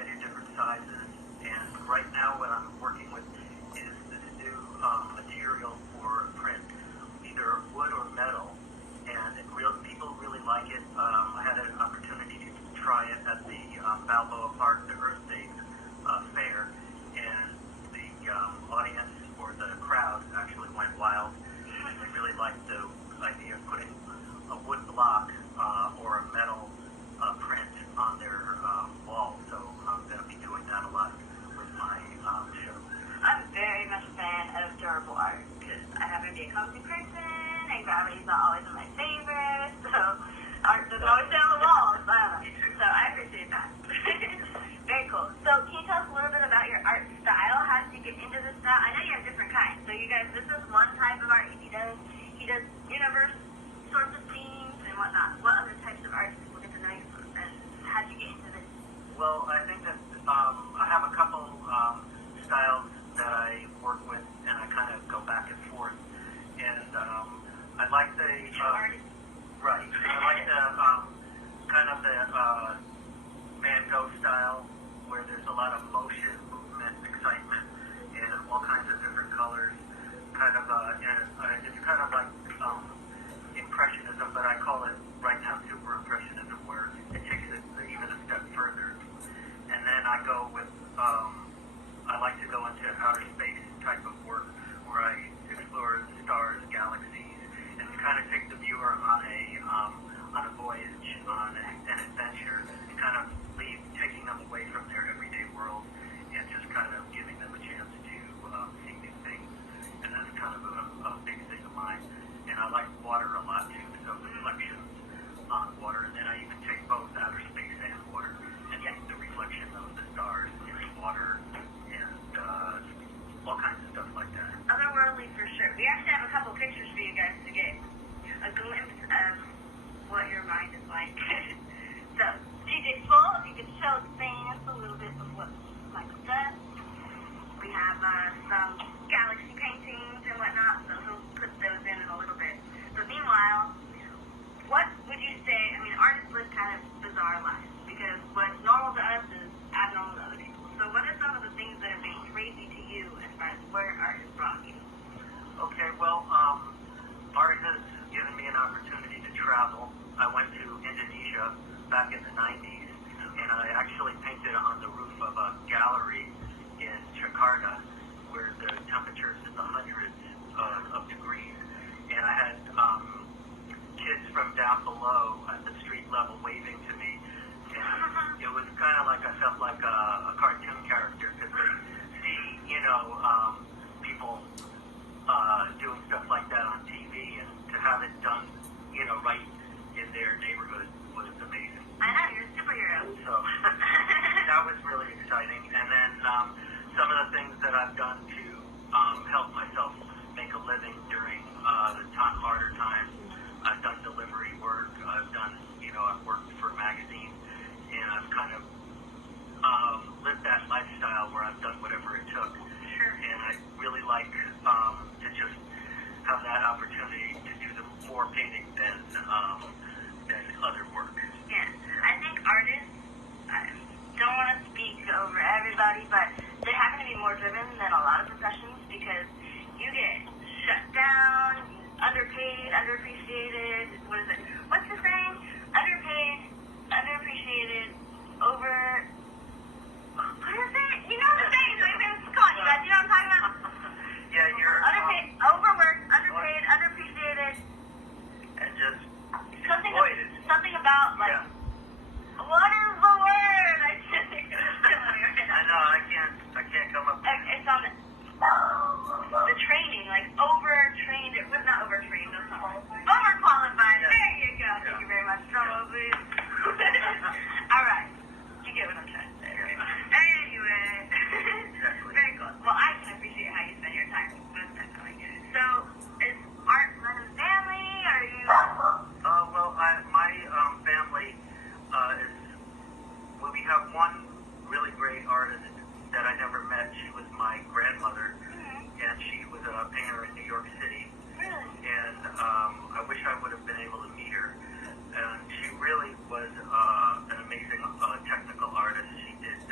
variety of different sizes. And right now what I'm working with is this new material for print, either wood or metal. And people really like it. I had an opportunity to try it at the Balboa Park, the Earth Day fair, and the audience or the crowd actually went wild. They really liked the idea of putting a wood block or a metal print on their wall. So I'm going to be doing that a lot with my show. I'm very much a fan of durable art because I happen to be a cozy person and gravity's not always my favorite. So art doesn't always stay on the walls. So I appreciate that. Very cool. So can you tell us a little bit about your art style? How did you get into this style? I know you have different kinds. So you guys, this is one type of art he does universe sorts of themes and whatnot. What other types of art do people get to know you from? And how did you get into this? Well, I think that I have a couple styles that I work with, and I kind of go back and forth. And I like the right. I like the kind of the Van Gogh style, where there's a lot of motion, movement, excitement, and all kinds of different colors. Kind of it's kind of like impressionism, but I call it right now super impressionism, where it takes it even a step further. And then I go with I like to go into outer space type of work, where I explore stars, galaxies, and kind of take the viewer on a voyage, on an adventure, and kind of taking them away from their everyday world, and just kind of giving them a chance to see new things. And that's kind of a big thing of mine. And I like water a lot too, so reflections on water. And then I even take both outer space and water, and take the reflection of the stars in the water, and all kinds of stuff like that. Otherworldly for sure. We actually have a couple pictures for you guys to get a glimpse of what your mind is like. So, DJ Swole, if you could show the fans a little bit of what Michael does. We have some galaxy paintings and whatnot, so he'll put those in a little bit. But meanwhile, what would you say, I mean, artists live kind of bizarre lives, because what's normal to us is abnormal to other people. So what are some of the things that have been crazy to you as far as where art has brought you? Okay, well, art has given me an opportunity to travel. I went to Indonesia back in the 90s, and I actually painted on the roof of a gallery in Jakarta, where the temperature is in the hundreds of degrees. And I had kids from down below at the street level waving to me. And it was kind of like I felt like a cartoon character, because they see, people doing stuff like that on TV, and to have it done, right in their neighborhood was amazing. I know, you're a superhero. So that was really exciting. And then some of the things that I've done to help myself make a living during the harder times. I've done delivery work. I've done, I've worked for magazines, and I've kind of lived that lifestyle where I've done whatever it took. Sure. And I really like to just have that opportunity to do more painting than other work. Yeah, I think artists, I don't want to speak over everybody, but they happen to be more driven than a lot of professions, because you get shut down, underpaid, underappreciated, what is it? What's the saying? Underpaid, underappreciated, what is it? You know the saying, so come on, you guys, you know what I'm talking about? Yeah, you're Underpaid, overworked, underpaid, underappreciated, and just something about, like, yeah. What is the word? I can't think of it. I know, I can't come up with it. It's on the training, like overtrained, not overtrained, that's not overqualified. Yeah. There you go. Yeah. Thank you very much. Drum roll, please. All right. You get what I'm trying to say, right? Anyway. Exactly. Very cool. Well, I can appreciate how you spend your time. Most definitely. So, is art run in the family? Are you... My family is... Well, we have one really great artist that I never met. She was my grandmother, and she was a painter in New York City. Really? And I wish I would have been able to meet her. And she really was an amazing technical artist. She did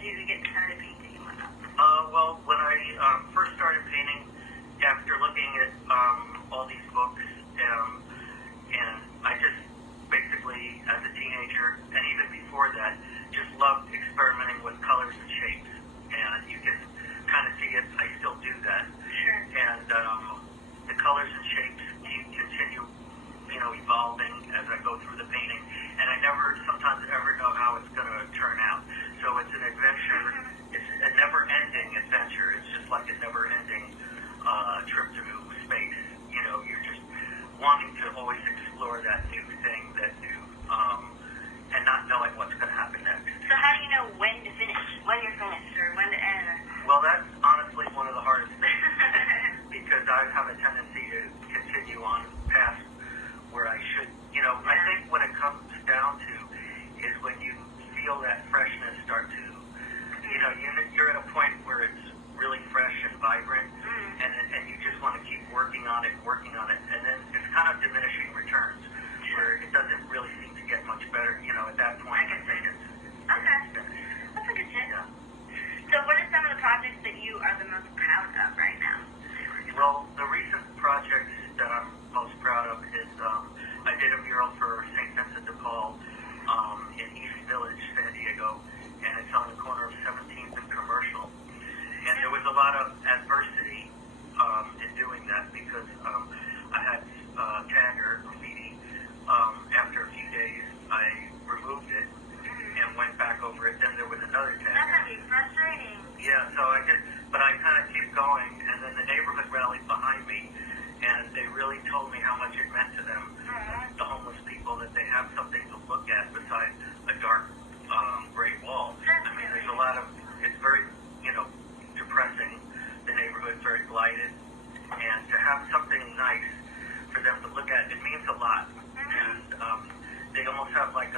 did you get started painting and whatnot? Well, when I first started painting, after looking at all these books, and I just basically, as a teenager, and even before that, just loved experimenting with colors and shapes. And you can kind of see it. I still do that. Sure. And the colors and shapes continue, evolving as I go through the painting. And I never, sometimes ever know how it's going to turn out. So it's an adventure. It's a never-ending adventure. It's just like a never-ending trip through space. You're just wanting to always explore that new thing, and not knowing what's going to happen next. So how do you know when to finish, when you're finished, or when to end? Well, that's honestly one of the hardest things because I have a tendency to continue on past where I should. I think when it comes down to is when you feel that freshness start to, you're at a point where it's really fresh and vibrant, and you just want to keep working on it, and then it's kind of diminishing returns where it doesn't really seem to get much better. At that point, I think it's finished. That's a good tip. Yeah. So what are some of the projects that you are the most proud of right now? Well, the recent projects that I'm most proud of is I did a mural for St. Vincent de Paul in East Village, San Diego, and it's on the corner of 17th and Commercial. And there was a lot of adversity in doing that because I had tagger graffiti. After a few days, I removed it and went back over it. Then there was another tagger. That's gonna be frustrating. Yeah, so I did, but I kind of keep going, and then the neighborhood rallied behind me, and they really told me how much it meant to them, the homeless people, that they have something to look at besides a dark gray wall. I mean, there's a lot of, it's very, depressing. The neighborhood's very blighted, and to have something nice for them to look at, it means a lot. And they almost have like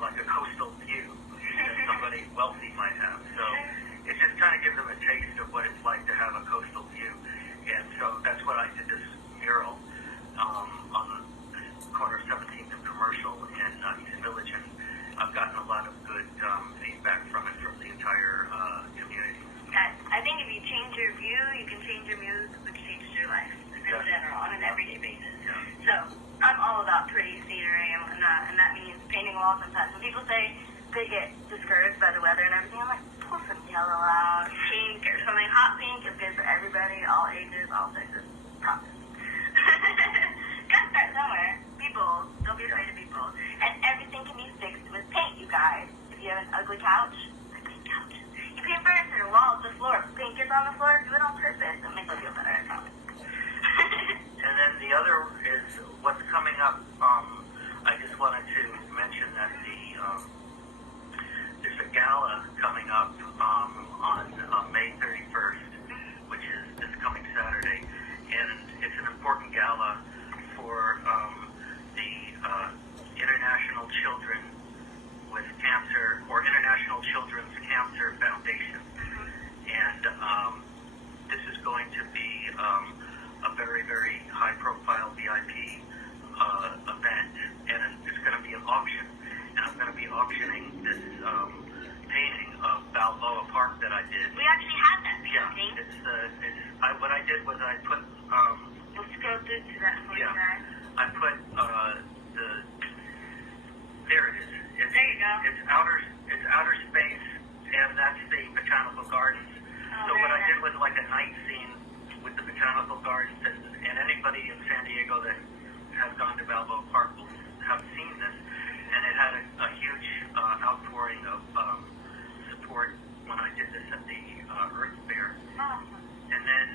like a coastal view that somebody wealthy might have. So it just kind of gives them a taste of what it's like to have a coastal view. And so that's what I did this mural on the corner of 17th and Commercial in East Village, and I've gotten a lot of good feedback from it from the entire community. I think if you change your view, you can change your mood, which changes your life in general on an everyday basis. Yeah. So I'm all about pretty scenery and whatnot, and that means painting walls sometimes. When people say they get discouraged by the weather and everything, I'm like, pull some yellow out, pink, or something. Hot pink is good for everybody, all ages, all sexes. Promise. Gotta start somewhere. People, don't be afraid of people. And everything can be fixed with paint, you guys. If you have an ugly couch, paint couch. You paint furniture, walls, the floor. Paint gets on the floor, do it on purpose. It'll make you feel better, I promise. And then the other is what's coming up. I just wanted to mention that there's a gala coming up on May 31st, which is this coming Saturday, and it's an important gala for the International Children with Cancer, or International Children's Cancer Foundation. And this is going to be a very, very high-profile VIP event, and it's going to be an auction. And I'm going to be auctioning this painting of Balboa Park that I did. We actually have that painting. Yeah, what I did was I put... we'll scroll through to that for you guys. I put there it is. There you go. It's outer space, and that's the botanical gardens. So what I did was like a night scene with the botanical gardens, and anybody in San Diego that has gone to Balboa Park will have seen this, and it had a huge outpouring of support when I did this at the Earth Fair. Awesome. And then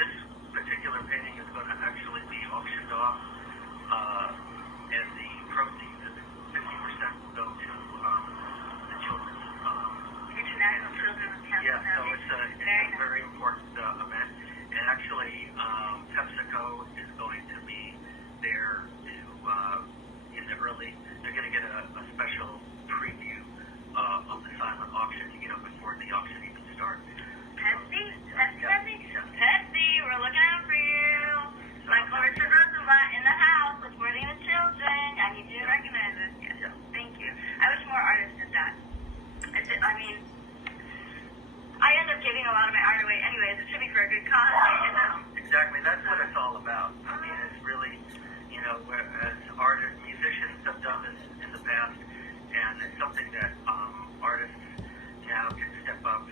this particular painting is going to actually be auctioned off, and the proceeds of 50% will go to the children's. International Children's Cancer Yeah, so Foundation. it's a very important event. And actually, PepsiCo is going to be there to, they're going to get a special preview of the silent auction, before the auction even starts. Pepsi, we're looking out for you. Michael Richard Rosenblatt in the house supporting the children. I need you to recognize this. Yes. Yeah. Thank you. I wish more artists did that. lot of my art away anyways. It should be for a good cause, you know. Exactly. That's what it's all about. I mean, it's really, you know, as artists, musicians have done this in the past, and it's something that artists now can step up